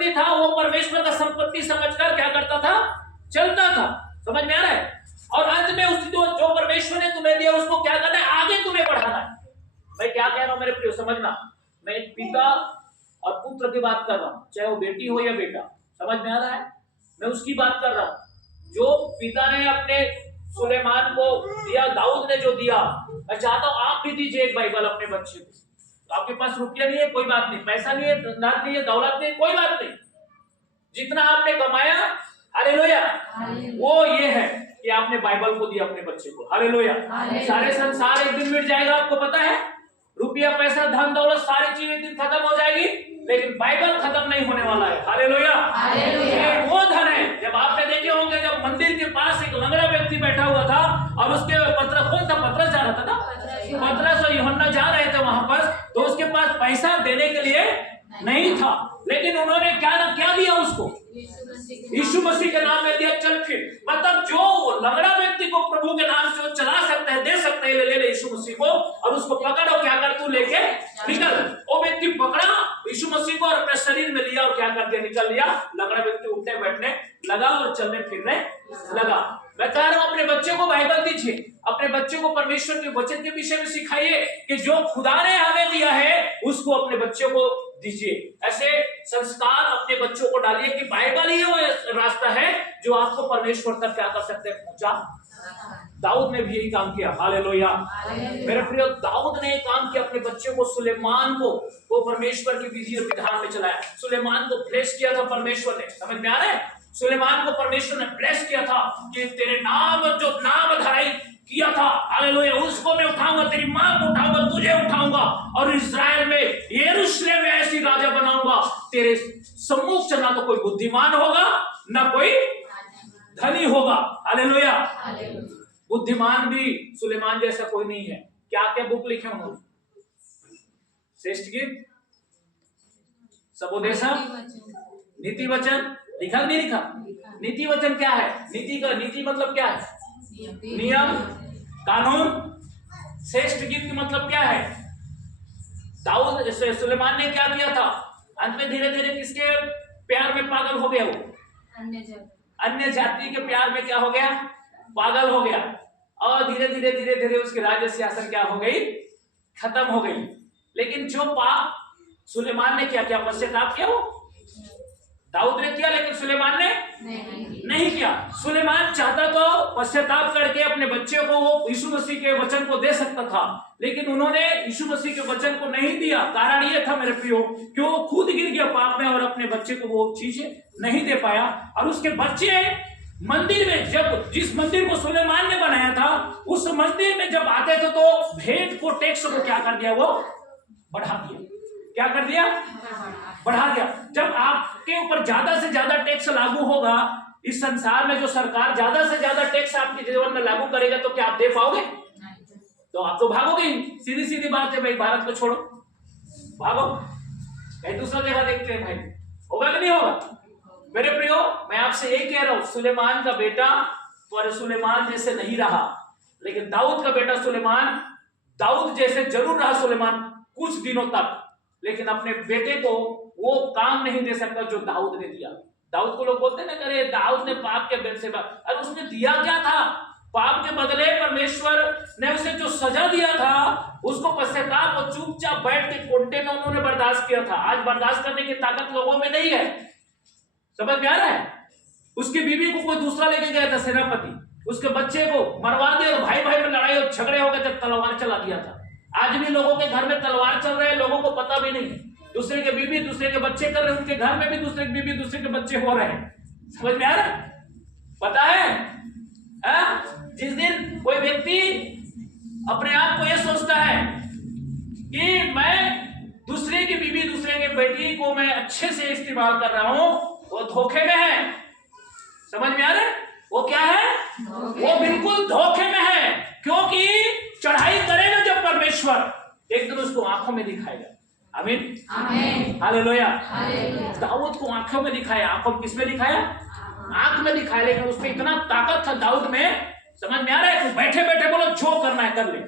संपत्ति था वो परमेश्वर का संपत्ति समझकर क्या करता था, चलता था। समझ में आ रहा है? और अंत में उस जो परमेश्वर ने तुम्हें दिया उसको क्या करना है, आगे तुम्हें बढ़ाना है। मैं क्या कह रहा हूं मेरे प्रियो, समझना, मैं एक पिता और पुत्र की बात कर रहा हूं, चाहे वो बेटी हो या बेटा। समझ में आ रहा है? मैं उसकी बात कर रहा हूं जो पिता ने अपने सुलेमान को दिया, दाऊद ने जो दिया। मैं चाहता हूं आप भी दीजिए एक बाइबल अपने बच्चे को। तो आपके पास रुपया नहीं है कोई बात नहीं, पैसा नहीं है, धनदौलत नहीं है, दौलत नहीं, कोई बात नहीं, जितना आपने कमाया, हालेलुया, वो ये है कि आपने बाइबल को दिया अपने बच्चे को। हालेलुया। सारे संसार एक दिन मिट जाएगा, आपको पता है, रुपया पैसा धन दौलत सारी चीजें एक दिन खत्म हो जाएगी, लेकिन बाइबल खत्म नहीं होने वाला है। हालेलुया। ये वो धन है, जब आपने देखे होंगे जब मंदिर के पास एक लंगड़ा व्यक्ति बैठा हुआ था और उसके पतरस, कौन था, पतरस जा रहा था ना, पतरस और यूहन्ना जा रहे थे वहां पर, तो उसके पास पैसा देने के लिए नहीं था, लेकिन उन्होंने क्या दिया उसको, यीशु मसीह के नाम में दिया। चल फिर, मतलब जो लंगड़ा व्यक्ति को प्रभु के नाम से वो चला सकता है, दे सकता है, ले यीशु मसीह को और उसको पकड़ो, क्या कर, तू लेके निकल। वो व्यक्ति पकड़ा यीशु मसीह को और अपने शरीर में लिया और क्या कर दिया, निकल लिया। लंगड़ा व्यक्ति उठने बैठने लगा और चलने फिरने लगा। मैं कह रहा हूं अपने बच्चे को बाइबल दीजिए, अपने बच्चे को परमेश्वर के वचन के विषय में सिखाइए कि जो खुदा ने हमें दिया है उसको अपने बच्चे को दीजिए। ऐसे संस्कार अपने बच्चों को डालिए कि बाइबल ही वो रास्ता है जो आपको परमेश्वर तक क्या कर सकते हैं, पहुंचा। दाऊद ने भी यही काम किया। हालेलुया। मेरे प्रिय, दाऊद ने काम किया, अपने बच्चे को सुलेमान को वो परमेश्वर की विधि और विधान में चलाया। सुलेमान को ब्लेस किया था परमेश्वर ने। समझ में आ रहा है? सुलेमान को परमेश्वर ने ब्लेस किया था कि तेरे नाम जो नाम धराई किया था, हालेलुया, उसको मैं उठाऊंगा, तेरी मां को उठाऊंगा, तुझे उठाऊंगा और इस्राएल में, यरूशलेम में ऐसी राजा बनाऊंगा, तेरे सम्मुख से ना तो कोई बुद्धिमान होगा ना कोई धनी होगा। हालेलुया। बुद्धिमान भी सुलेमान जैसा कोई नहीं है। क्या क्या बुक लिखे उन्होंने, श्रेष्ठ गीत, सबोदेशम, नीति वचन, लिखा नहीं लिखा? नीति वचन क्या है? नीति मतलब क्या है? नियम कानून। श्रेष्ठ गीत की मतलब क्या है? दाऊद सुलेमान ने क्या किया था, अंत में धीरे धीरे किसके प्यार में पागल हो गया, वो अन्य जाति के प्यार में क्या हो गया, पागल हो गया, और धीरे धीरे उसकी राज्य सियासत क्या हो गई, खत्म हो गई। लेकिन जो पाप सुलेमान ने क्या पश्चाताप किया, वो दाऊद ने किया, लेकिन सुलेमान ने नहीं किया। सुलेमान चाहता तो पश्चाताप करके अपने बच्चे को वो यीशु मसीह के वचन को दे सकता था, लेकिन उन्होंने यीशु मसीह के वचन को नहीं दिया। कारण ये था मेरे प्रियो कि वो खुद गिर गया पाप में और अपने बच्चे को वो चीज नहीं दे पाया। और उसके बच्चे मंदिर में, जब जिस मंदिर को सुलेमान ने बनाया था, उस मंदिर में जब आते थे तो भेंट को, टैक्स को क्या कर दिया, वो बढ़ा दिया। क्या कर दिया? बढ़ा दिया। जब आपके ऊपर ज्यादा से ज्यादा टैक्स लागू होगा इस संसार में, जो सरकार ज्यादा से ज्यादा टैक्स आपके जीवन में लागू करेगा, तो क्या आप दे पाओगे? तो आप तो भागोगे ही। सीधी सीधी बात है भाई, भारत को छोड़ो, भागो, कहीं दूसरा जगह देखते हैं भाई, होगा कि नहीं होगा? मेरे प्रियो, मैं आपसे यही कह रहा हूं, सुलेमान का बेटा और सुलेमान जैसे नहीं रहा, लेकिन दाऊद का बेटा सुलेमान दाऊद जैसे जरूर रहा सुलेमान कुछ दिनों तक, लेकिन अपने बेटे को वो काम नहीं दे सकता जो दाऊद ने दिया। दाऊद को लोग बोलते हैं ना, अरे दाऊद ने पाप के बेटे से, अरे उसने दिया क्या था? पाप के बदले परमेश्वर ने उसे जो सजा दिया था उसको पश्चाताप और चुपचाप बैठ के कोटे में उन्होंने बर्दाश्त किया था। आज बर्दाश्त करने की ताकत लोगों में नहीं है। समझ में आ रहा है? उसकी बीवी को कोई दूसरा लेके गया था सेनापति, उसके बच्चे को मरवा दिया, भाई भाई में लड़ाई और झगड़े हो गए थे, तलवार चला दिया था। आज भी लोगों के घर में तलवार चल रहे हैं, लोगों को पता भी नहीं है। दूसरे के बीवी दूसरे के बच्चे कर रहे हैं, उनके घर में भी दूसरे की बीवी दूसरे के बच्चे हो रहे हैं। समझ में आ रहा है? पता है जिस दिन कोई व्यक्ति अपने आप को यह सोचता है कि मैं दूसरे की बीवी दूसरे के बेटी को मैं अच्छे से इस्तेमाल कर रहा हूं, वो धोखे में है। समझ में आ रहा है? वो क्या है? वो बिल्कुल धोखे में है, क्योंकि चढ़ाई करेगा जब परमेश्वर, एक दिन उसको आंखों में दिखाएगा। आमीन, आमीन, हालेलुया। दाऊद को आंखों में दिखाया। आंखों में किसमें दिखाया? आंख में दिखाया, लेकिन उसमें इतना ताकत था दाऊद में। समझ में आ रहा है? तो बैठे बैठे बोलो जो करना है कर ले,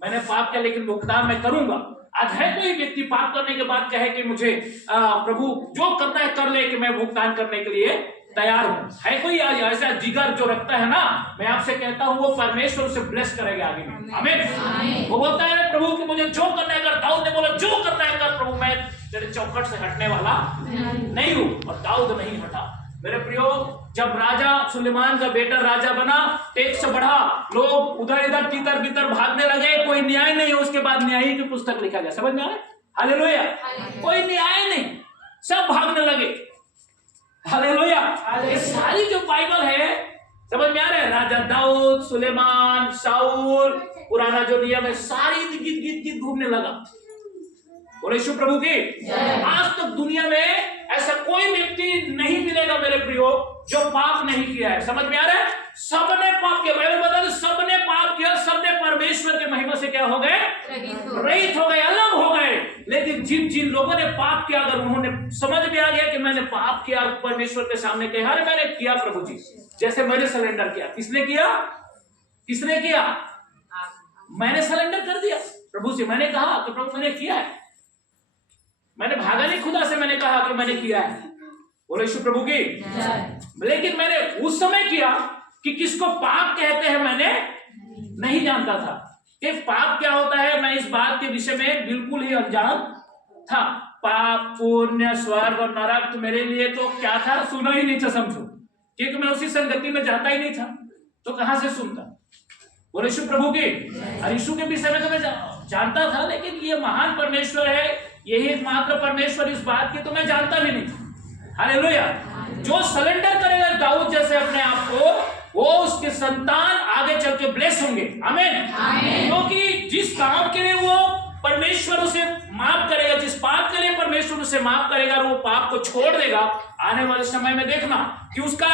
मैंने पाप किया लेकिन भुगतान मैं करूंगा। आज है कोई व्यक्ति पाप करने के बाद कहे कि मुझे प्रभु जो करना है कर ले, कि मैं भुगतान करने के लिए तैयार हूं? है कोई आज ऐसा जिगर जो रखता है ना? मैं आपसे कहता हूं वो परमेश्वर उसे ब्लेस करेगा आगे में। आमीन। वो बोलता है प्रभु कि मुझे जो करना है कर। दाऊद ने बोला जो करना है कर प्रभु, मैं तेरे चौखट से हटने वाला नहीं हूं। और दाऊद नहीं हटा। मेरे प्रियो, जब राजा सुलेमान का बेटा राजा बना, एक से बढ़ा लोग उधर इधर तीतर बीतर भागने लगे, कोई न्याय नहीं है। उसके बाद न्यायी की पुस्तक लिखा गया। समझ में आ रहा है? हालेलुया। कोई न्याय नहीं, सब भागने लगे। हालेलुया। ये सारी जो बाइबल है, समझ में आ रहा है? राजा दाऊद, सुलेमान, शाऊल, पुराना जो नियम है, सारी गीत घूमने लगा। बोले यीशु प्रभु की। आज तक दुनिया में ऐसा कोई व्यक्ति नहीं मिलेगा मेरे प्रियो जो पाप नहीं किया है। समझ में आ रहा है? सबने पाप किया। बाइबल बता दो, सबने पाप किया, सबने परमेश्वर के महिमा से क्या हो गए? रहित हो गए, अलग हो गए। लेकिन जिन जिन लोगों ने पाप किया, अगर उन्होंने समझ में आ गया कि मैंने पाप किया, परमेश्वर के सामने कहा अरे मैंने किया प्रभु जी, जैसे मैंने सरेंडर किया। किसने किया? किसने किया? मैंने सरेंडर कर दिया प्रभु से। मैंने कहा कि प्रभु मैंने किया है, मैंने भागा नहीं खुदा से, मैंने कहा कि मैंने किया है। बोलो यीशु प्रभु की। लेकिन मैंने उस समय किया कि किसको पाप कहते हैं मैंने नहीं जानता था कि पाप क्या होता है। मैं इस बात के विषय में बिल्कुल ही अनजान था। पाप, पुण्य, स्वर्ग और नरक तो मेरे लिए तो क्या था, सुना ही नहीं था समझो, क्योंकि मैं उसी संगति में जाता ही नहीं था, तो कहां से सुनता। बोलो यीशु प्रभु की। और यीशु के विषय में तो मैं जानता था, लेकिन ये महान परमेश्वर है, यही एकमात्र परमेश्वर, इस बात की तो मैं जानता भी नहीं था। हालेलुया। जो सरेंडर करेगा दाऊद जैसे अपने आप को, वो उसके संतान आगे चल के ब्लेस होंगे। आमीन। क्योंकि जिस काम के लिए वो परमेश्वर उसे माफ करेगा, जिस पाप के लिए परमेश्वर उसे माफ करेगा और वो पाप को छोड़ देगा, आने वाले समय में देखना कि उसका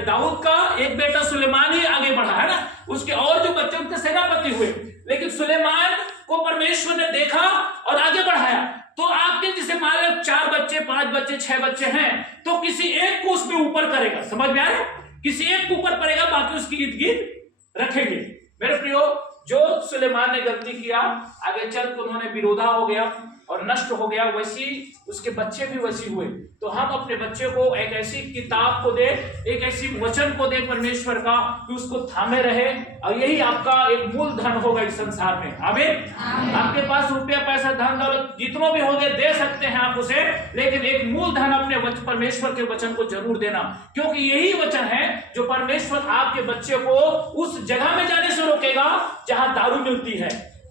दाऊद का एक बेटा सुलेमान ही आगे बढ़ा है ना, उसके और जो बच्चे उनके सेनापति हुए, लेकिन सुलेमान को परमेश्वर ने देखा और आगे बढ़ाया। तो आपके जिसे मान लो 4 बच्चे, 5 बच्चे, 6 बच्चे हैं, तो किसी एक को उसमें ऊपर करेगा। समझ में आ रहा है? किसी एक को ऊपर करेगा, बाकी उसकी इर्द गिर्द रखेंगे। मेरे प्रियो, जो सुलेमान ने गलती किया, आगे चल तो उन्होंने विरोधा हो गया और नष्ट हो गया, वैसी उसके बच्चे भी वैसी हुए। तो हम अपने बच्चे को एक ऐसी किताब को दे, एक ऐसी वचन को दे परमेश्वर का, कि उसको थामे रहे, और यही आपका एक मूल धन होगा इस संसार में। आमीन। आपके पास रुपया, पैसा, धन दौलत जितना भी होंगे दे सकते हैं आप उसे, लेकिन एक मूल धन अपने परमेश्वर के वचन को जरूर देना, क्योंकि यही वचन है जो परमेश्वर आपके बच्चे को उस जगह में जाने से रोकेगा जहां दारू मिलती है,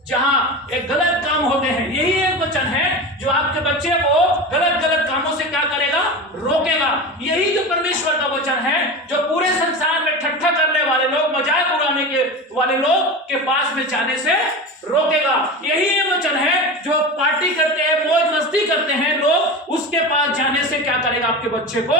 जहां एक गलत काम होते हैं। यही एक वचन है जो आपके बच्चे को गलत कामों से क्या करेगा? रोकेगा। यही जो परमेश्वर का वचन है जो पूरे संसार में ठट्ठा करने वाले लोग, मजाक उड़ाने के वाले लोग के पास में जाने से रोकेगा। यही ये वचन है जो पार्टी करते हैं, मौज मस्ती करते हैं लोग, उसके पास जाने से क्या करेगा? आपके बच्चे को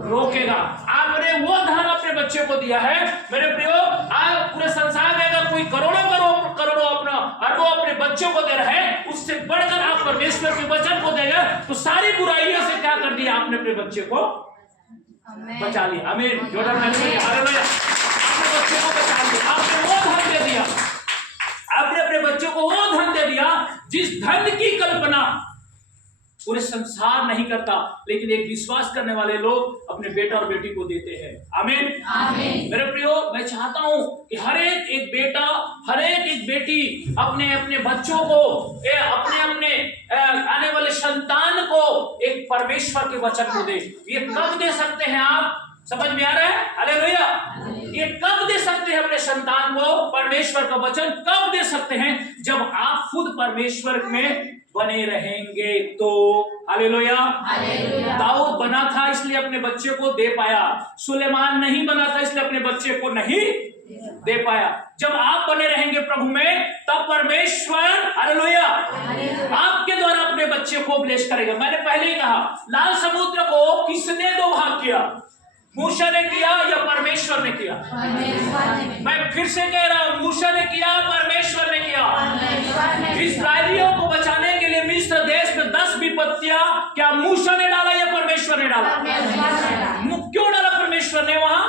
रोकेगा। आपने वो धन अपने बच्चे को दिया है। मेरे प्रियो, आज पूरे संसार में अगर कोई करोड़ों अपना अरबों अपने बच्चों को दे रहा है, उससे बढ़कर आप परमेश्वर के वचन को देगा, तो सारी बुराइयों से क्या कर दिया आपने? अपने बच्चे को बचा लिया। आमीन। जोरदार हालेलुया। अपने बच्चे को बचा लिया, आपने वो धन दे दिया, आपने अपने बच्चों को वो धन दे दिया जिस धन की कल्पना पूरे संसार नहीं करता, लेकिन एक विश्वास करने वाले लोग अपने बेटा और बेटी को देते हैं। आमीन। आमीन। मेरे प्रियो, मैं चाहता हूं कि हर एक बेटा, हर एक बेटी अपने अपने बच्चों को, अपने आने वाले संतान को एक परमेश्वर के वचन को दे। ये कब दे सकते हैं आप? समझ में आ रहा है? हालेलुया। ये कब दे सकते हैं अपने संतान को परमेश्वर का वचन? कब दे सकते हैं? जब आप खुद परमेश्वर में बने रहेंगे तो। हालेलुया। दाऊद बना था इसलिए अपने बच्चे को दे पाया, सुलेमान नहीं बना था इसलिए अपने बच्चे को नहीं दे पाया। जब आप बने रहेंगे प्रभु में, तब परमेश्वर हालेलुया आपके द्वारा अपने बच्चे को ब्लेस करेगा। मैंने पहले ही कहा, लाल समुद्र को किसने 2 भाग किया? मूसा ने किया या परमेश्वर ने किया? मैं फिर से कह रहा हूं, मूसा ने किया, परमेश्वर ने किया। इस्राएलियों को बचाने के लिए मिस्र देश में 10 विपत्तियां क्या मूसा ने डाला या परमेश्वर ने डाला? क्यों डाला परमेश्वर ने वहां?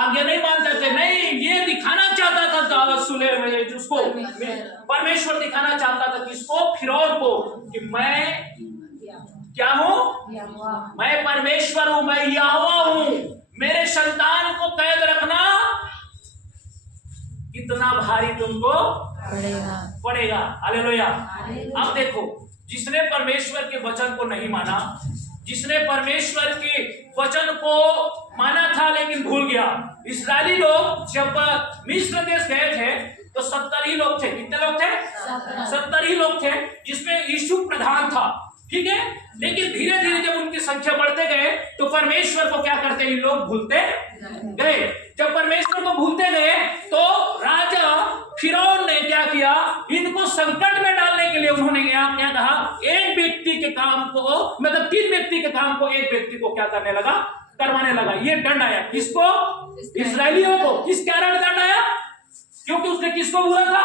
आज्ञा नहीं मानते थे, नहीं, ये दिखाना चाहता था दाऊद सुलेमान जिसको परमेश्वर दिखाना चाहता था किसको, फिरौन को, कि मैं क्या हूं, मैं परमेश्वर हूं, मैं यहोवा हूं, मेरे संतान को कैद रखना कितना भारी तुमको पड़ेगा। हालेलुया। अब देखो, जिसने परमेश्वर के वचन को नहीं माना, जिसने परमेश्वर के वचन को माना था लेकिन भूल गया। इस्राएली लोग जब मिस्र देश गए थे तो 70 ही लोग थे। कितने लोग थे? 70 ही लोग थे, जिसमें यीशु प्रधान था, ठीक है। लेकिन धीरे धीरे जब उनकी संख्या बढ़ते गए तो परमेश्वर को क्या करते हैं लोग, भूलते गए। जब परमेश्वर को भूलते गए तो राजा फिरौन ने क्या किया, इनको संकट में डालने के लिए उन्होंने क्या कहा, एक व्यक्ति के काम को, मतलब 3 व्यक्ति के काम को एक व्यक्ति को क्या करने लगा, करवाने लगा। ये दंड आया किसको, इस्राएलियों को। किस कारण दंड आया, क्योंकि उसने किसको भूला था।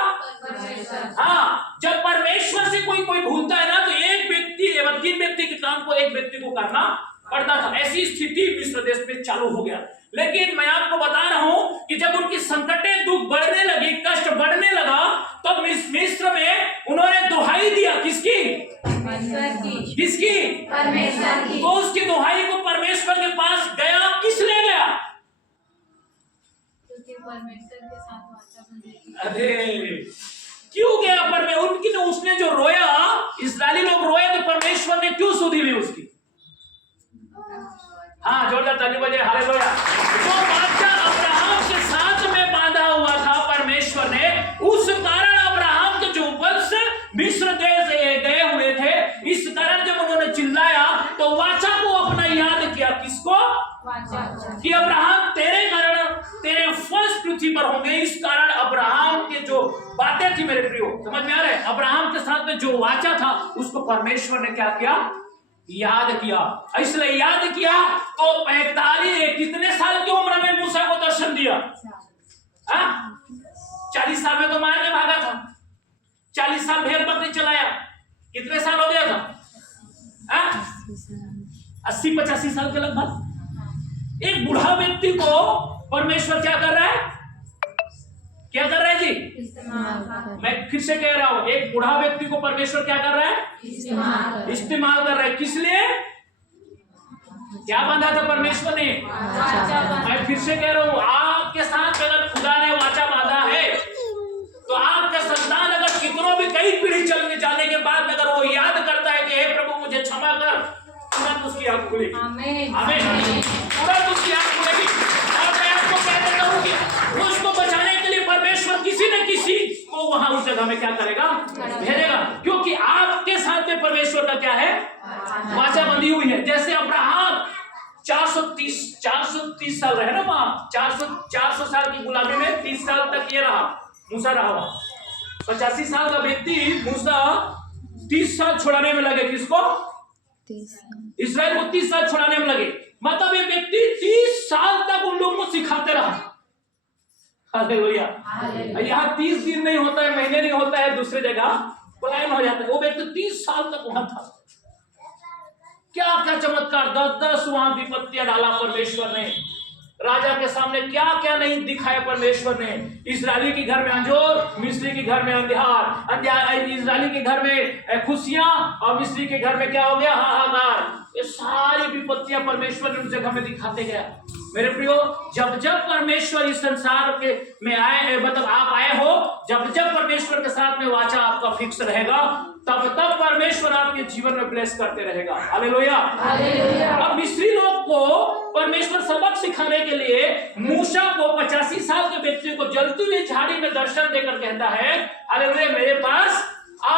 हाँ, जब परमेश्वर से कोई भूलता है ना तो एक व्यक्ति एवं 3 व्यक्ति के काम को एक व्यक्ति को करना पड़ता था। ऐसी स्थिति मिस्र देश में चालू हो गया। लेकिन मैं आपको बता रहा हूं कि जब उनकी संकटें, दुख बढ़ने लगी, कष्ट बढ़ने लगा, तो मिस्र में उन्होंने दुहाई दिया किसकी, किसकी, परमेश्वर की। तो उसकी दुहाई को परमेश्वर के पास गया, किस ले गया, परमेश्वर के साथ। अरे क्यों गया पर उनकी, उसने जो रोया, इस्राएली लोग रोए तो परमेश्वर ने क्यों सुधी ली उसकी। हाँ, जोरदार ताली बजाए, हालेलुया। जो वाचा अब्राहम के साथ में बांधा हुआ था परमेश्वर ने, उस कारण अब्राहम के जो वंश मिस्र देश गए हुए थे, इस कारण जब उन्होंने चिल्लाया तो वाचा को अपना याद किया। किसको, कि अब्राहम तेरे कारण तेरे वंश पृथ्वी पर होंगे। इस कारण अब्राहम के जो बातें थी मेरे प्रियो, समझ में आ रहा है, अब्राहम के साथ में जो वाचा था उसको परमेश्वर ने क्या किया, याद किया। इसलिए याद किया तो 45 कितने साल की उम्र में मूसा को दर्शन दिया। 40 साल में तो मार के भागा था, 40 साल भेड़ बकरी चलाया, कितने साल हो गया था, 80-85 साल के लगभग। एक बूढ़ा व्यक्ति को परमेश्वर क्या कर रहा है, क्या कर रहा है जी, मैं फिर से कह रहा हूं, एक बूढ़ा व्यक्ति को परमेश्वर क्या कर रहा है, इस्तेमाल कर रहा है। किस लिए, क्या बांधा था परमेश्वर ने, मैं फिर से कह रहा हूं, आपके साथ अगर खुदा ने वाचा बांधा है तो आपका संतान अगर कितनों भी कई पीढ़ी चलने जाने के बाद अगर वो याद करता है कि हे प्रभु मुझे क्षमा कर, तुरंत उसकी आंख खुलेगी। आमीन, तुरंत उसकी आंख खुलेगी। और मैं आपको कह देता हूं कि उसको बचाने के लिए परमेश्वर किसी न किसी को वहां उस जगह में क्या करेगा, भेजेगा, क्योंकि आपके साथ में परमेश्वर का क्या है, वाचा बंधी हुई है। जैसे अब्राहम 430 साल रहे ना वहां, 400 साल की गुलामी में 30 साल तक ये रहा, मूसा रहा। 85 साल का व्यक्ति मूसा 30 साल छुड़ाने में लगे। किसको, इस्राएल को 30 साल छुड़ाने में लगे। मतलब ये व्यक्ति 30 साल तक उन लोगों को सिखाते रहा। हालेलुया। यहाँ 30 दिन नहीं होता है, महीने नहीं होता है, दूसरे जगह पलायन हो जाता है। वो व्यक्ति 30 साल तक वहां था। क्या क्या चमत्कार, 10 वहां विपत्तियां डाला परमेश्वर ने, राजा के सामने क्या क्या नहीं दिखाया परमेश्वर ने। इस्राएली के घर में अंजोर, मिस्री के घर में अंधियार, इस्राएली के घर में खुशियां और मिस्री के घर में क्या हो गया, हाहाकार। ये सारी विपत्तियां परमेश्वर ने उस जगह में दिखाते गया। मेरे प्रियो, जब जब परमेश्वर इस संसार के में आए, मतलब आप आए हो, जब जब परमेश्वर के साथ में वाचा आपका फिक्स रहेगा, तब तब परमेश्वर आपके जीवन में ब्लेस करते रहेगा। हालेलुया। अब मिस्री लोग को परमेश्वर सबक सिखाने के लिए मूसा को 85 साल के व्यक्ति को जलती हुई झाड़ी में दर्शन देकर कहता है, हालेलुया, मेरे पास आ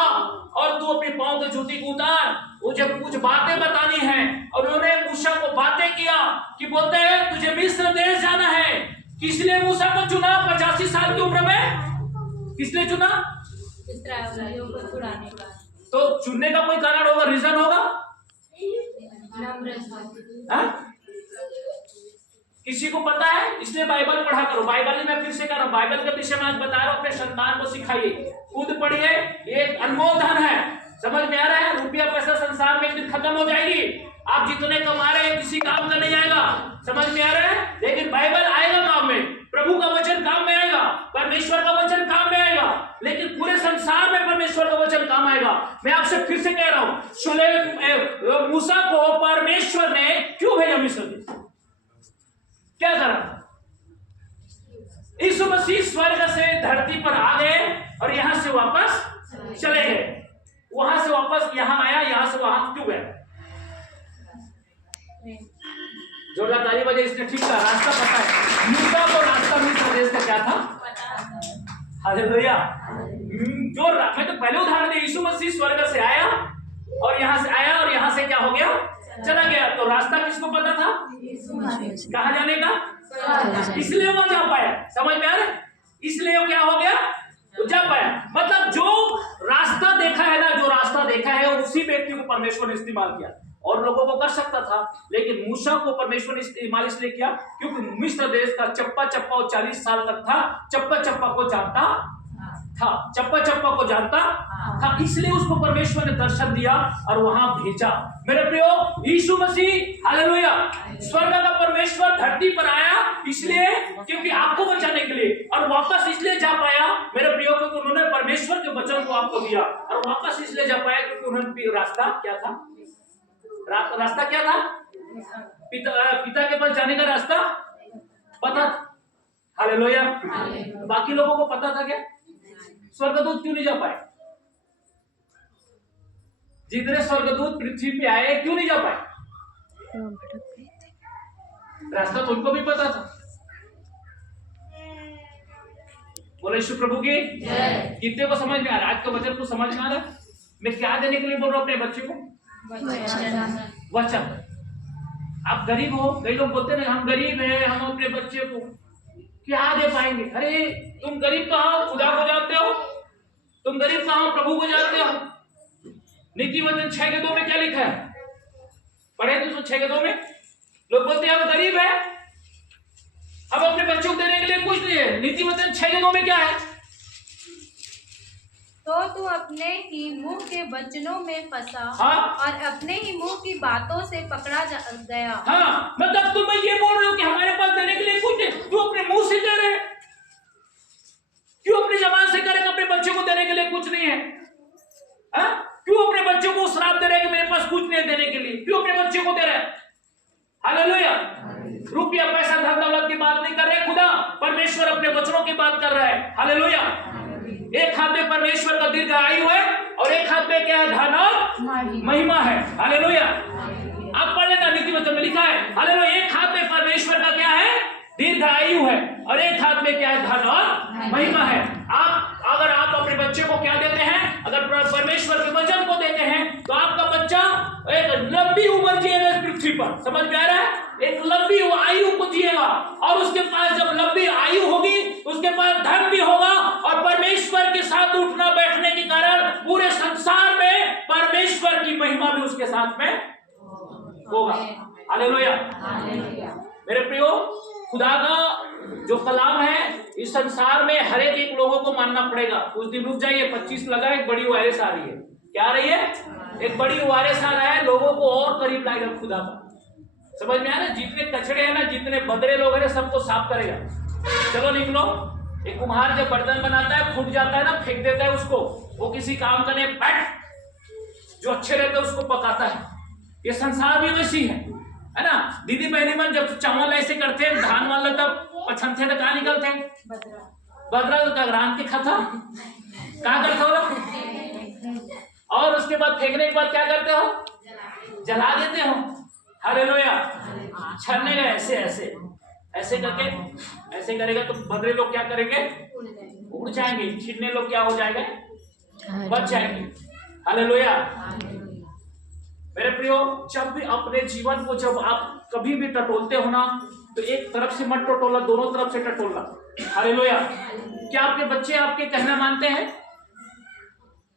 और तू अपने पांव के जूती को उतार, मुझे कुछ बातें बतानी है। और उन्होंने मूसा को बातें किया कि बोलते हैं तुझे मिस्र देश जाना है। किस लिए मूसा को चुना 85 साल की उम्र में, किस लिए चुना, इस्राएलियों को छुड़ाने का। तो चुनने का कोई कारण होगा, रीजन होगा, किसी को पता है? इसलिए बाइबल पढ़ा करो। बाइबल में फिर से कह रहा हूं, बाइबल के विषय में आज बता रहा हूं, अपने संतान को सिखाइए, खुद पढ़िए। ये एक अनमोल धन है, समझ में आ रहा है। रुपया पैसा संसार में एक दिन खत्म हो जाएगी। आप जितने कमा रहे हैं किसी काम का नहीं आएगा, समझ में आ रहा है? लेकिन बाइबल आएगा काम में, प्रभु का वचन काम में आएगा, परमेश्वर का वचन काम में आएगा, लेकिन पूरे संसार में परमेश्वर का वचन काम आएगा। मैं आपसे फिर से कह रहा हूं, मूसा को परमेश्वर ने क्यों भेजा मिस्र देश? क्या करा? यीशु मसीह स्वर्ग से धरती पर आ गए और यहां से वापस चले गए, वहां से वापस यहां आया, यहां से वहां क्यों गया? जोरदार ताली बजाइए, इसने ठीक कहा, रास्ता पता है। मूसा को रास्ता मिस्र देश का क्या था? हालेलुया। जो मैं तो पहले उदाहरण दिया, यीशु मसीह स्वर्ग से आया और यहां से आया और यहां से क्या हो गया? चला गया। तो रास्ता किसको पता था? कहां जाने का? इसलिए वो जा पाया। समझ में आ रहा है? इसलिए वो क्या हो गया? तो जा पाया। मतलब जो रास्ता देखा है ना, जो रास्ता देखा है उसी व्यक्ति को परमेश्वर ने इस्तेमाल किया। और लोगों को कर सकता था, लेकिन मूसा को परमेश्वर ने इस्तेमाल इसलिए किया क्योंकि मिस्र देश का चप्पा चप्पा वो 40 साल तक था, चप्पा चप्पा को जानता था, चप्पा चप्पा को जानता था, इसलिए उसको परमेश्वर ने दर्शन दिया और वहां भेजा। मेरे प्रियो, यीशु मसीह हालेलुया स्वर्ग का परमेश्वर धरती पर आया इसलिए क्योंकि आपको बचाने के लिए, और वापस इसलिए जा पाया मेरे प्रियो क्योंकि उन्होंने परमेश्वर के वचन को आपको दिया, और वापस इसलिए जा पाया क्योंकि उन्होंने रास्ता क्या था? रास्ता क्या था? पिता के पास जाने का रास्ता पता था। हालेलुया। बाकी लोगों को पता था क्या? स्वर्गदूत क्यों नहीं जा पाए? जितने स्वर्गदूत पृथ्वी पे आए क्यों नहीं जा पाए? रास्ता तो उनको भी पता था। बोले यीशु प्रभु की कितने को समझ में आ रहा है? आज के वचन को समझ में आ रहा है? मैं क्या देने के लिए बोल रहा हूं अपने बच्चे को? वचन। आप गरीब हो, कई लोग बोलते हैं हम गरीब हैं, हम अपने बच्चे को क्या दे पाएंगे? अरे तुम गरीब कहाँ हो? खुदा को जानते हो? तुम गरीब कहाँ हो? प्रभु को जानते हो? नीति वचन 6:2 में क्या लिखा है? पढ़े तो 6:2 में लोग बोलते हैं हम गरीब है, अब अपने बच्चों को देने के लिए कुछ नहीं है। नीति वचन 6:2 में क्या है? तो तू अपने ही मुंह के वचनों में फंसा और अपने ही मुंह की बातों से पकड़ा गया। हाँ, मतलब तुम ये बोल रहे हो कि हमारे पास देने के लिए कुछ नहीं, तू अपने मुंह से कह रहे, क्यों अपनी जबान से करेगा अपने बच्चों को देने के लिए कुछ नहीं है? क्यों अपने बच्चों को श्राप दे रहे कि मेरे पास कुछ नहीं देने के लिए? क्यों अपने बच्चों को दे रहे? हालेलुया। रुपया पैसा धन दौलत की बात नहीं कर रहे, खुदा परमेश्वर अपने वचनों की बात कर रहा है। हालेलुया। एक हाथ में परमेश्वर का दीर्घ आयु है और एक हाथ में क्या है? धन और महिमा है। हालेलुया। आप पढ़ लेना, नीति वचन में लिखा है। हालेलुया। एक हाथ में परमेश्वर का क्या है? दीर्घ आयु है और एक हाथ में क्या है? धन और महिमा है। अगर आप अपने बच्चे को क्या देते हैं? अगर परमेश्वर के वचन को देते हैं तो आपका बच्चा एक लंबी उम्र जिएगा इस पृथ्वी पर। समझ में आ रहा है? एक लंबी आयु को जिएगा और उसके पास जब लंबी आयु होगी उसके पास धन भी होगा और परमेश्वर के साथ उठना बैठने के कारण पूरे संसार में परमेश्वर की महिमा भी उसके साथ में होगा। हालेलुया। मेरे प्रियो, खुदा का जो कलाम है इस संसार में हर एक लोगों को मानना पड़ेगा। कुछ दिन रुक जाइए, 25 लगा, एक बड़ी वायरस आ रही है। क्या आ रही है? एक बड़ी वायरस आ रहा है, लोगों को और करीब लाएगा खुदा का। समझ में आ रहा है? जितने कचड़े हैं ना, जितने बदरे लोग हैं, सबको साफ करेगा। चलो निकलो। एक कुम्हार जब बर्तन बनाता है, फूट जाता है ना, फेंक देता है उसको, वो किसी काम का नहीं, बैठ जो अच्छे रहते हैं उसको पकाता है। ये संसार भी वैसी है ना? दीदी बहनी मन जब चावल ऐसे करते हैं, धान वाला तब पछनते तो कहाँ निकलते हैं? बदरा तो रान के खाता कहाँ करते हो? और उसके बाद फेंकने के बाद क्या करते हो? जला देते हो। हालेलुया। छानने का ऐसे ऐसे ऐसे करके ऐसे करेगा तो बदरे लोग क्या करेंगे? उड़ जाएंगे। छिड़ने लोग क्या हो जाएंगे? बच जाएंगे। हालेलुया। मेरे प्रियो, जब भी अपने जीवन को जब आप कभी भी टटोलते हो ना, तो एक तरफ से मत टटोला, दोनों तरफ से टटोलना। हालेलुया। क्या आपके बच्चे आपके कहना मानते हैं?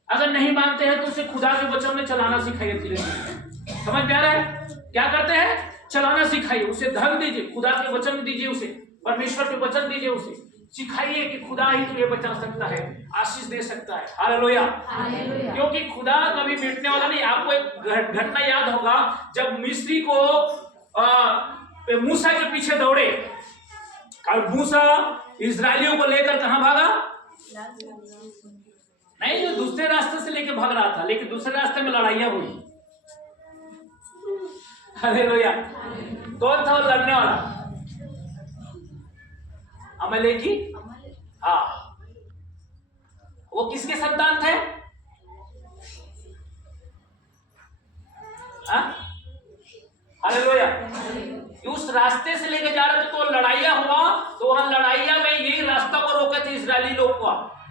अगर नहीं मानते हैं तो उसे खुदा के वचन में चलाना सिखाइए धीरे धीरे। समझ में आ रहा है? क्या करते हैं? चलाना सिखाइए, उसे धन दीजिए, खुदा के वचन दीजिए, उसे परमेश्वर के वचन दीजिए, उसे सिखाइए कि खुदा ही तुझे बचा सकता है, आशीष दे सकता है। हालेलुया। क्योंकि खुदा कभी मिटने वाला नहीं। आपको एक घटना याद होगा, जब मिस्री को मूसा के पीछे दौड़े और मूसा इस्राएलियों को लेकर कहां भागा? नहीं, जो दूसरे रास्ते से लेकर भाग रहा था, लेकिन दूसरे रास्ते में लड़ाइयां हुई। हालेलुया। कौन था वो लड़ने वाला? अमलेकी। हाँ, वो किसके संतान थे? हालेलुया। उस रास्ते से लेके जा रहे थे तो लड़ाइया हुआ, तो वहां लड़ाइया में यही रास्ता को रोके थे इजरायली लोग को,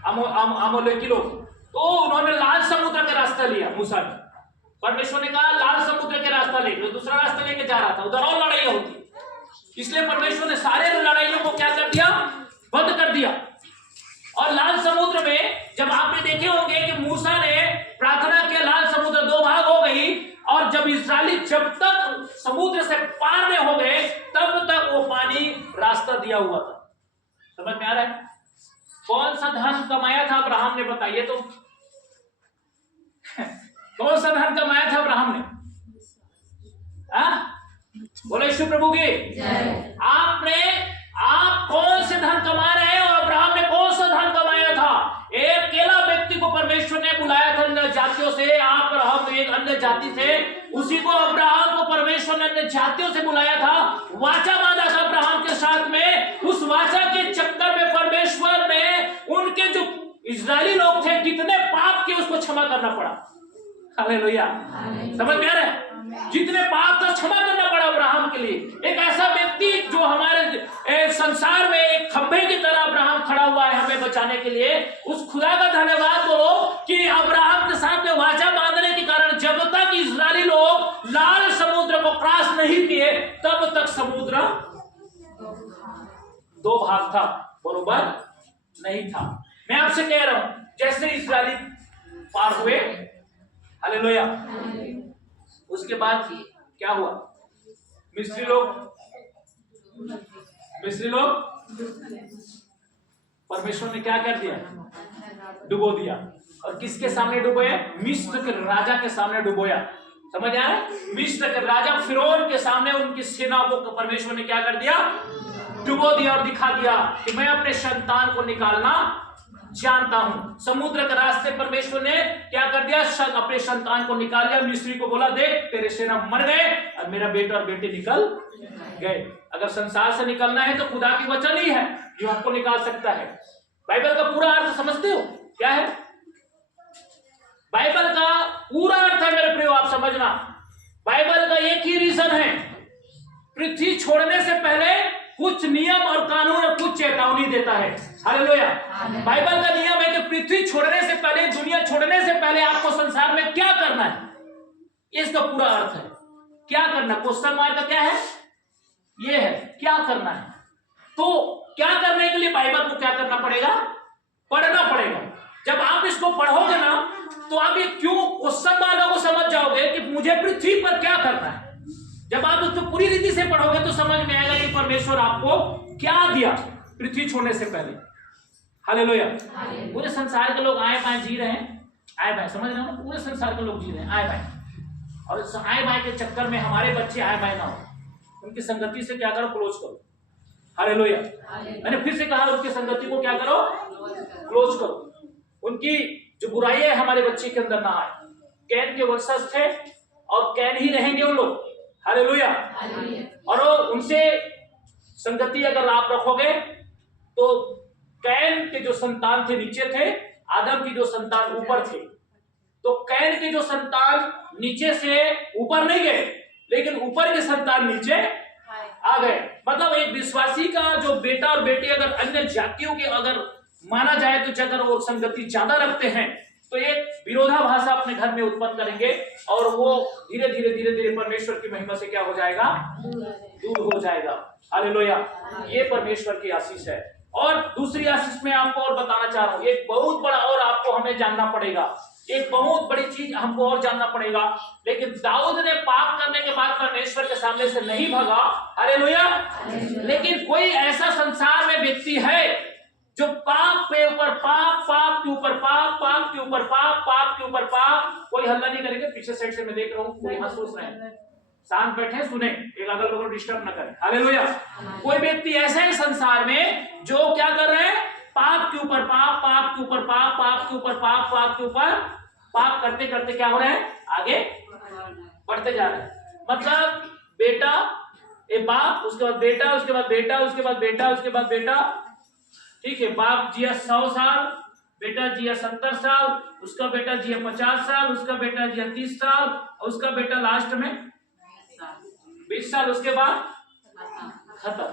अमलेकी लोग। तो उन्होंने लाल समुद्र का रास्ता लिया। मूसा ने, परमेश्वर ने कहा लाल समुद्र के रास्ता ले, जो दूसरा रास्ता लेके जा रहा था उधर और लड़ाइया होती। इसलिए परमेश्वर ने सारे लड़ाइयों को क्या कर दिया? बंद कर दिया। और लाल समुद्र में जब आपने देखे होंगे कि मूसा ने प्रार्थना किया, लाल समुद्र दो भाग हो गई, और जब इस्राएली जब तक समुद्र से पार नहीं हो गए तब तक वो पानी रास्ता दिया हुआ था। समझ में आ रहा है? कौन सा धन कमाया था अब्राहम ने? बताइए तो। कौन सा धन कमाया था अब्राहम ने? बोले यीशु प्रभु की। आप कौन से धन कमा रहे हैं? और अब्राहम ने कौन सा धन कमाया था? एक अकेला व्यक्ति को परमेश्वर ने बुलाया था अन्य जातियों से। आप और हम एक अन्य जाति थे, उसी को अब्राहम को परमेश्वर ने अन्य जातियों से बुलाया था। वाचा बांधा था अब्राहम के साथ में। उस वाचा के चक्कर में परमेश्वर ने उनके जो इजरायली लोग थे कितने पाप के उसको क्षमा करना पड़ा। हालेलुया। समझ में आ रहा है? जितने पाप था क्षमा करना पड़ा अब्राहम के लिए। एक ऐसा व्यक्ति जो हमारे संसार में एक खंभे की तरह अब्राहम खड़ा हुआ है हमें बचाने के लिए। उस खुदा का धन्यवाद करो कि अब्राहम के साथ में वाचा बांधने के कारण जब तक इजरायली लोग लाल समुद्र को क्रॉस नहीं किए तब तक समुद्र दो भाग था, बरोबर नहीं था। मैं आपसे कह रहा हूं जैसे इजरायली पार हुए, हालेलुया, उसके बाद क्या हुआ? मिस्री लोग परमेश्वर ने क्या कर दिया? डुबो दिया। और किसके सामने डुबोया? मिस्र के राजा के सामने डुबोया। समझ आ रहा है? मिस्र के राजा फिरौन के सामने उनकी सेना को परमेश्वर ने क्या कर दिया? डुबो दिया और दिखा दिया कि मैं अपने संतान को निकालना जानता हूं। समुद्र के रास्ते परमेश्वर ने क्या कर दिया? अपने संतान को निकाल लिया। मिस्री को बोला देख तेरे सेना मर गए और मेरा बेटा और बेटी निकल गए। अगर संसार से निकलना है तो खुदा की वचन ही है जो आपको निकाल सकता है। बाइबल का पूरा अर्थ समझते हो क्या है? बाइबल का पूरा अर्थ है मेरे प्रियो, आप समझना। बाइबल का एक ही रीजन है, पृथ्वी छोड़ने से पहले कुछ नियम और कानून और कुछ चेतावनी देता है। हालेलुया। बाइबल का नियम है कि पृथ्वी छोड़ने से पहले, दुनिया छोड़ने से पहले आपको संसार में क्या करना है, इसका पूरा अर्थ है। क्या करना? क्वेश्चन मार्क क्या है? ये है क्या करना है। तो क्या करने के लिए बाइबल को क्या करना पड़ेगा? पढ़ना पड़ेगा। जब आप इसको पढ़ोगे ना तो आप ये क्यों क्वेश्चन मार्क को समझ जाओगे कि मुझे पृथ्वी पर क्या करना है। जब आप उसको पूरी रीति से पढ़ोगे तो समझ में आएगा कि परमेश्वर आपको क्या दिया पृथ्वी छोड़ने से पहले। हालेलुया। पूरे संसार के लोग आए बाएं जी रहे हैं, आए बाएं, समझ रहे हो? पूरे संसार के लोग जी रहे हैं आए बाएं, और इस आए बाएं के चक्कर में हमारे बच्चे आए बाएं ना हो। उनकी संगति से क्या करो? क्लोज करो। हालेलुया। मैंने फिर से कहा उनकी संगति को क्या करो? क्लोज करो। उनकी जो बुराई है हमारे बच्चे के अंदर ना आए। कैन के वंशज थे और कैन ही रहेंगे उन लोग। हालेलुया। और उनसे संगति अगर आप रखोगे तो कैन के जो संतान थे नीचे थे, आदम की जो संतान ऊपर थे। तो कैन के जो संतान नीचे से ऊपर नहीं गए, लेकिन ऊपर के संतान नीचे आ गए। मतलब एक विश्वासी का जो बेटा और बेटी अगर अन्य जातियों के अगर माना जाए तो अगर वो संगति ज्यादा रखते हैं तो एक विरोधाभासा अपने घर में उत्पन्न करेंगे और वो धीरे धीरे परमेश्वर की महिमा से क्या हो जाएगा? दूर हो जाएगा। हालेलुया। ये परमेश्वर की आशीष है। और दूसरी आशीष में आपको और बताना चाह रहा हूं, एक बहुत बड़ा और आपको हमें जानना पड़ेगा, एक बहुत बड़ी चीज हमको और जानना पड़ेगा। लेकिन दाऊद ने पाप करने के बाद परमेश्वर के सामने से नहीं भागा। हालेलुया। लेकिन कोई ऐसा संसार में व्यक्ति है जो पाप पे ऊपर पाप, पाप के ऊपर पाप, पाप के ऊपर पाप, पाप के ऊपर पाप। कोई हल्ला नहीं करेंगे, पीछे साइड से मैं देख रहा हूँ, कोई यहाँ सोच रहे हैं, शांत बैठे सुने, एक अगल बगल डिस्टर्ब ना करें। हालेलुया। कोई व्यक्ति ऐसा है संसार में जो क्या कर रहे हैं, पाप के ऊपर पाप, पाप के ऊपर पाप, पाप के ऊपर पाप, पाप के ऊपर पाप करते करते क्या हो रहे हैं, आगे बढ़ते जा रहे हैं। मतलब बेटा ए बाप, उसके बाद बेटा, उसके बाद बेटा, उसके बाद बेटा, उसके बाद बेटा, ठीक है। बाप जिया 100 साल, बेटा जिया 70 साल, उसका बेटा जिया 50 साल, उसका बेटा जिया 30 साल, और उसका बेटा लास्ट में 20 साल, उसके बाद खत्म।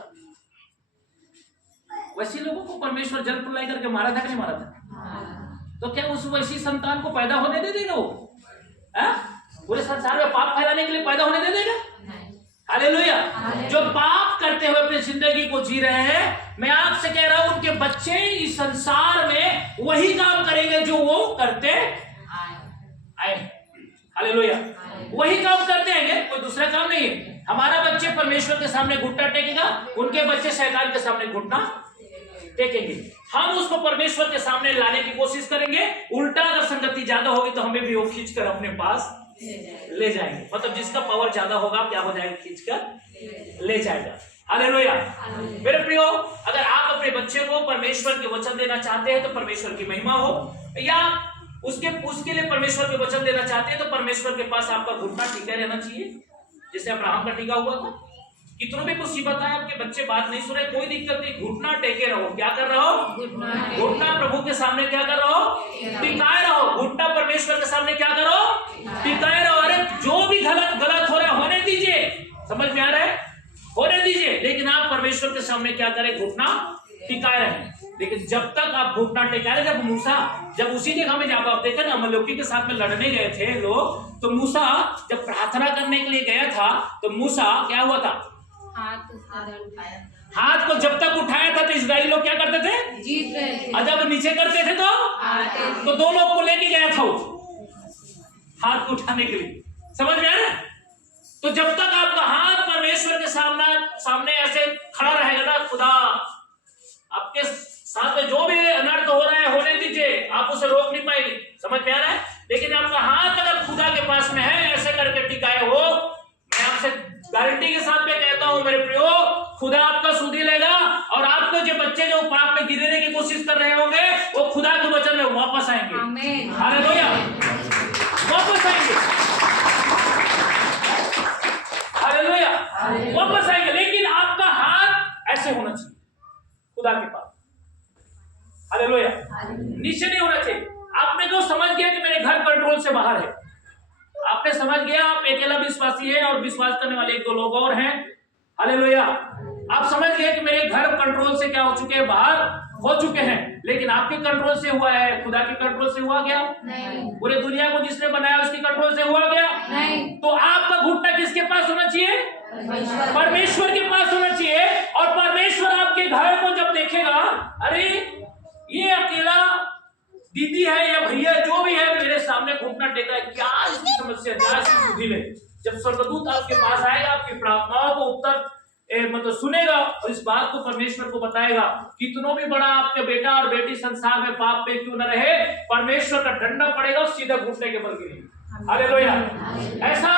वैसे लोगों को परमेश्वर जल प्रलय करके मारा था कि नहीं मारा था? तो क्या उस वैसी संतान को पैदा होने दे देगा वो? पूरे संसार में पाप फैलाने के लिए पैदा होने दे देगा? हालेलुया। जो पाप करते हुए अपनी जिंदगी को जी रहे हैं, मैं आपसे कह रहा हूं उनके बच्चे इस संसार में वही काम करेंगे जो वो करते आए। हालेलुया। वही काम करते आएंगे, कोई दूसरा काम नहीं है। हमारा बच्चे परमेश्वर के सामने घुटना टेकेगा, उनके बच्चे शैतान के सामने घुटना टेकेंगे। हम उसको परमेश्वर के सामने लाने की कोशिश करेंगे। उल्टा अगर संगति ज्यादा होगी तो हमें भी वो खींचकर अपने पास ले जाएंगे। मतलब जिसका पावर ज्यादा होगा क्या हो जाएगा, खींचकर ले जाएगा। हालेलुया। मेरे प्रियो, अगर आप अपने बच्चे को परमेश्वर के वचन देना चाहते हैं तो परमेश्वर की महिमा हो, या उसके लिए परमेश्वर के वचन देना चाहते हैं तो परमेश्वर के पास आपका घुटना टिका रहना चाहिए, जैसे अब्राहम का टिका हुआ था। कितनों भी मुसीबत है, आपके बच्चे बात नहीं सुन रहे, कोई दिक्कत नहीं, घुटना टेके रहो। क्या कर रहे हो? घुटना प्रभु के सामने क्या कर रहो? टिकाए रहो। घुटना परमेश्वर के सामने क्या करो? टिकाए रहो। अरे जो भी गलत हो रहा है होने दीजिए, समझ में आ रहा है, होने दीजिए, लेकिन आप परमेश्वर के सामने क्या करें, घुटना टिकाए रहे। लेकिन जब तक आप घुटना टिकाए, जब मूसा, जब उसी जगह में जाकर आप देखा ना, अमलेकी के साथ में लड़ने गए थे लोग, तो मूसा जब प्रार्थना करने के लिए गया था तो मूसा क्या हुआ था, हाथ को जब तक उठाया था तो इस्राएली लोग क्या करते थे, जीत रहे थे। और जब नीचे करते थे तो दो लोग को लेके गया था वो हाथ को उठाने के लिए, समझ में आ रहा है? तो जब तक आपका हाथ परमेश्वर के सामने ऐसे खड़ा रहेगा ना, खुदा आपके साथ में जो भी अनर्थ हो रहा है होने दीजिए, आप उसे रोक नहीं पाएंगे, समझ में आ रहा है? लेकिन आपका हाथ अगर खुदा के पास में है, ऐसे करके टिकाए हो, मैं आपसे गारंटी के साथ में कहता हूं मेरे प्रियो, खुदा आपका सुधी लेगा, और आपको जो बच्चे जो पाप में गिरने की कोशिश कर रहे होंगे वो खुदा के वचन में वापस आएंगे। आमीन। हालेलुया, वापस आएंगे। हालेलुया, वापस आएंगे। लेकिन आपका हाथ ऐसे होना चाहिए खुदा के पास। हालेलुया, नीचे नहीं होना चाहिए। आपने जो समझ गया कि मेरे घर कंट्रोल से बाहर है, आपने समझ गया आप अकेला विश्वासी है और विश्वास करने वाले एक दो लोग और हैं। हालेलुया, आप समझ गए कि मेरे घर कंट्रोल से क्या हो चुके हैं, बाहर हो चुके हैं। लेकिन आपके कंट्रोल से हुआ है, खुदा के कंट्रोल से हुआ क्या? नहीं। पूरे दुनिया को जिसने बनाया उसकी कंट्रोल से हुआ क्या? नहीं। तो आपका घुटना किसके पास होना चाहिए? परमेश्वर के पास होना चाहिए। और परमेश्वर आपके घर को जब देखेगा, अरे ये अकेला दीदी है या भैया जो भी है मेरे सामने घुटना टेका है, क्या इसकी समस्या, क्या इसकी सुधी ले। जब स्वर्गदूत आपके पास आएगा, आपकी प्रार्थनाओं को उत्तर मतलब सुनेगा और इस बात को परमेश्वर को बताएगा, कितनों भी बड़ा आपके बेटा और बेटी संसार में पाप पे क्यों न रहे, परमेश्वर का डंडा पड़ेगा सीधा घुटने के बल गिरेंगे। हालेलुया, ऐसा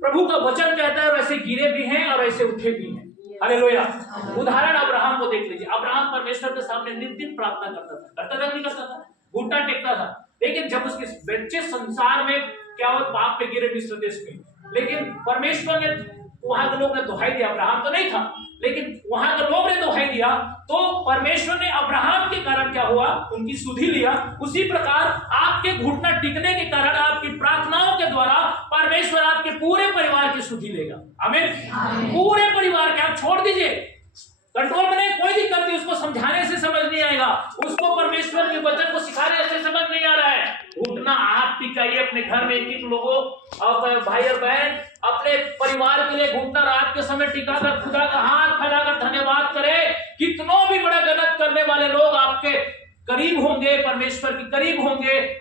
प्रभु का वचन कहता है। वैसे गिरे भी हैं और ऐसे उठे भी हैं। हालेलुया। उदाहरण अब्राहम को देख लीजिए। अब्राहम परमेश्वर के सामने नित्य प्रार्थना करता था नहीं करता था, घुटना टेकता था। लेकिन जब उसके बच्चे संसार में क्या हुआ, पाप पे गिरे मिस्र देश में, लेकिन परमेश्वर ने, वहां के लोग ने दुहाई दिया, अब्राहम तो नहीं था लेकिन वहां के लोग ने दुहाई दिया, तो परमेश्वर ने अब्राहम के कारण क्या हुआ, उनकी सुधि लिया। उसी प्रकार आपके घुटना टिकने के कारण, आपकी प्रार्थनाओं के द्वारा परमेश्वर आपके पूरे परिवार की सुधि लेगा। आमीन। पूरे परिवार के, आप छोड़ दीजिए कंट्रोल में नहीं, कोई दिक्कत नहीं, उसको समझाने से समझ नहीं आएगा, उसको परमेश्वर के वचन को सिखाने से समझ नहीं आ रहा है। घुटना हाथ टिकाइए अपने घर में, एक लोगों और भाई और बहन अपने परिवार के लिए घुटना रात के समय टिकाकर खुदा का हाथ फैलाकर धन्यवाद करे। कितनों भी बड़ा गलत करने वाले लोग आपके करीब होंगे, परमेश्वर के करीब होंगे।